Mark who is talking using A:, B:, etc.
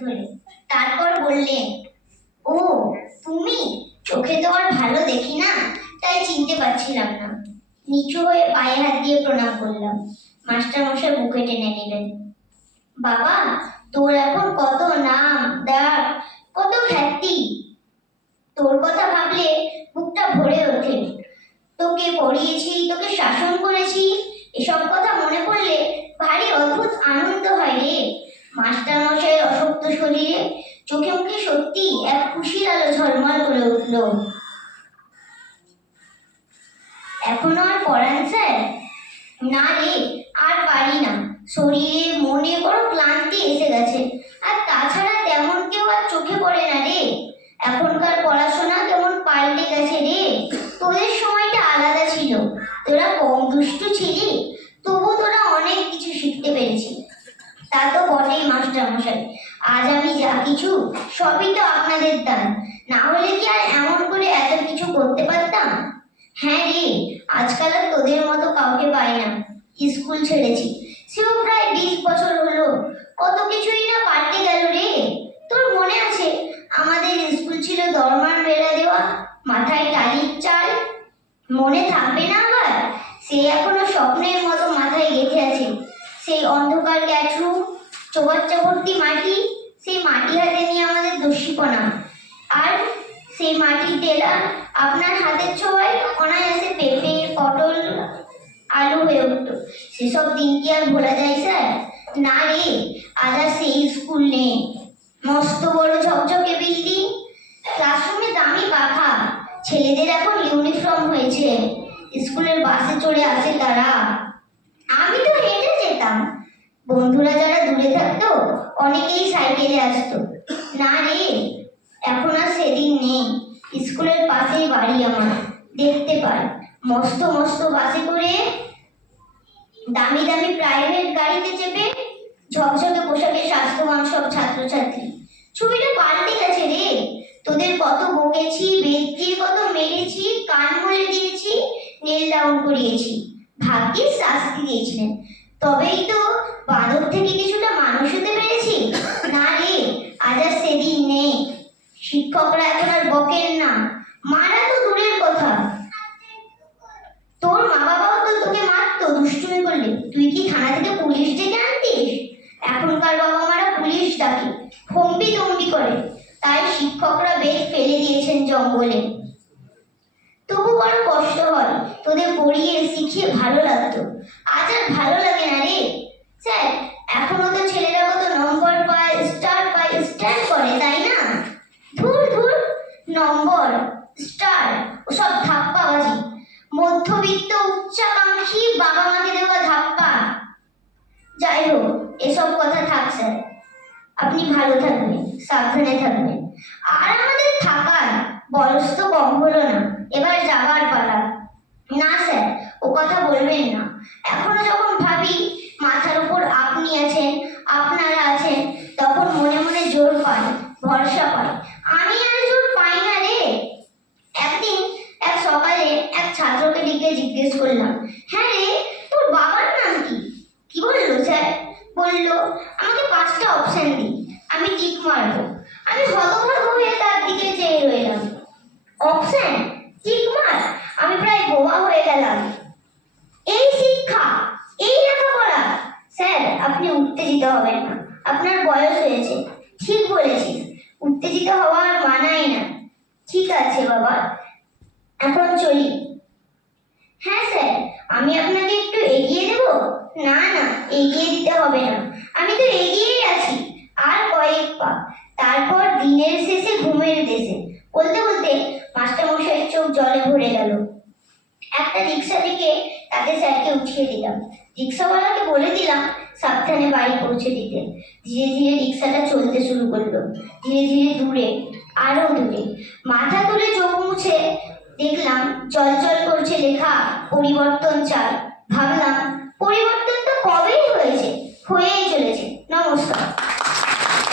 A: ধরে তারপর বললেন ও, তুমি? চোখে তো আর ভালো দেখি না, তাই চিনতে পারছিলাম না। নিচু হয়ে পায়ে হাত দিয়ে প্রণাম করলাম। মাস্টার মশাই বুকে টেনে নিলেন। বাবা, তোর এখন কত নাম, ডাক, কত খ্যাতি? তোর কথা ভাবলে বুকটা ভরে ওঠে। তোকে পড়িয়েছি তোকে শাসন করেছি, এসব কথা মনে পড়লে ভারী অদ্ভুত আনন্দ হয় রে মাস্টার মশাইয়ের অশক্ত শরীরে চোখে মুখে সত্যি এক খুশির আলো ঝলমল করে উঠল। এখনও আর পড়ান, স্যার? না রে, আর পারি না। শরীরে, মনে বড় ক্লান্তি এসে গেছে। আর তাছাড়া তেমন কেউ আর চোখে পড়ে না রে। এখনকার পড়াশোনা কেমন পাল্টে গেছে রে। তোদের সময়টা আলাদা ছিল। তোরা কম দুষ্টু ছিলি, তবু তোরা অনেক কিছু শিখতে পেরেছি। তা তো বটেই মাস্টার মশাই আজ আমি যা কিছু, সবই তো আপনাদের দান। না হলে কি আর এমন করে এত কিছু করতে পারতাম? হ্যাঁ রে, আজকাল আর তোদের মতো কাউকে পাই না। স্কুল ছেড়েছি, সেও প্রায় বিশ বছর হলো। কত কিছুই না পাল্টে গেল রে। তোর মনে আছে, আমাদের স্কুল ছিল দরমান বেড়া দেওয়া, মাথায় টালির চাল? মনে থাকবে না আবার? সে এখনও স্বপ্নের মতো মাথায় গেঁথে আছে। সেই অন্ধকার ক্যাচু চৌবাচ্চা ভর্তি মাটি, সেই মাটি হাতে নিয়ে আমাদের দস্যিপনা আর সেই মাটির ডেলা আপনার হাতের ছোঁয়ায় অনায়াসে পেঁপে, পটল, আলু হয়ে উঠতো। সেসব দিন কি আর ভোলা যায়, স্যার? না রে, আজ আর সেই স্কুল নেই। মস্ত বড় ঝকঝকে বিল্ডিং, ক্লাসরুমে দামি পাখা, ছেলেদের এখন ইউনিফর্ম হয়েছে। স্কুলের বাসে চড়ে আসে তারা। আমি তো হেঁটে যেতাম। বন্ধুরা যারা দূরে থাকতো, অনেকেই সাইকেলে আসতো। না রে, এখন আর সেদিন নেই। স্কুলের পাশেই বাড়ি আমার, দেখতে পাই। মস্ত মস্ত বাসে করে দামি দামি প্রাইভেট গাড়িতে চেপে ঝকঝকে পোশাকে স্বাস্থ্যবান সব ছাত্রছাত্রী। ছবিটা পাল্টে গেছে রে। তোদের কত বকেছি বেদ দিয়ে কত মেরেছি, কান মলে দিয়েছি নেল ডাউন করিয়েছি। ভাগ্যিস শাস্তি দিয়েছিলেন। তবেই তো বাঁদর থেকে কিছুটা মানুষ হতে পেরেছি? না রে, আজ আর সেদিন নেই। শিক্ষকরা এখন আর বকেন না। মারা তো দূরের কথা। তোর মা বাবাও তো তোকে মারতো, দুষ্টুমি করলে। তুই কি থানা থেকে পুলিশ ডেকে আনতিস? এখনকার বাবা মারা পুলিশ ডাকে ফম্বি তম্বি করে। তাই শিক্ষকরা বেদ ফেলে দিয়েছেন জঙ্গলে। তবু বড় কষ্ট হয়। তোদের পড়িয়ে শিখিয়ে ভালো লাগতো। আজ আর ভালো লাগে না রে। স্যার, এখনও তো ছেলেরা কত নম্বর পায়, স্টার পায় স্ট্যান্ড করে, তাই না? ধুর ধুর, নম্বর, স্টার, ওসব ধাপ্পাবাজি। মধ্যবিত্ত উচ্চাকাঙ্ক্ষী বাবা মাকে দেওয়া ধাপ্পা। যাই হোক, এসব কথা থাক, স্যার। আপনি ভালো থাকবেন, সাবধানে থাকবেন। আর আমাদের থাকার বয়স তো কম হলো না, এবার যাবার পালা। না, স্যার, ও কথা বলবেন না এখনও যখন ভাবি মাথার উপর আপনি আছেন আপনারা আছেন তখন মনে মনে জোর পাই ভরসা পাই আমি আর জোর পাই না রে একদিন এক সকালে এক ছাত্রকে ডেকে জিজ্ঞেস করলাম হ্যাঁ রে তোর বাবার নাম কি কি বলল স্যার বলল আমাকে পাঁচটা অপশন দিই আমি টিক মারবো। আমি হতভাগ হয়ে তার দিকে চেয়ে রইলাম। অপশন টিক মার। আমি প্রায় বোবা হয়ে গেলাম। এই শিক্ষা, এই লেখাপড়া। স্যার, আপনি উত্তেজিত হবেন না। আপনার বয়স হয়েছে। ঠিক বলেছিস উত্তেজিত হওয়ার মানায় না। ঠিক আছে, বাবা। এখন চলি। হ্যাঁ স্যার। আমি আপনাকে একটু এগিয়ে দেব? না না, এগিয়ে দিতে হবে না। আমি তো এগিয়েই আছি। আর কয়েক পা। তারপর দিনের শেষে ঘুমের দেশে। বলতে বলতে মাস্টারমশাইয়ের চোখ জলে ভরে গেল। একটা রিক্সা থেকে তাকে স্যারকে উঠিয়ে দিলাম। রিক্সাওয়ালাকে বলে দিলাম সাবধানে বাড়ি পৌঁছে দিতে। ধীরে ধীরে রিক্সাটা চলতে শুরু করল। ধীরে ধীরে দূরে, আরও দূরে। মাথা তুলে চোখ মুছে দেখলাম জল জল করছে লেখা, পরিবর্তন চাল। ভাবলাম, পরিবর্তন তো কবেই হয়েছে? হয়েই চলেছে। নমস্কার।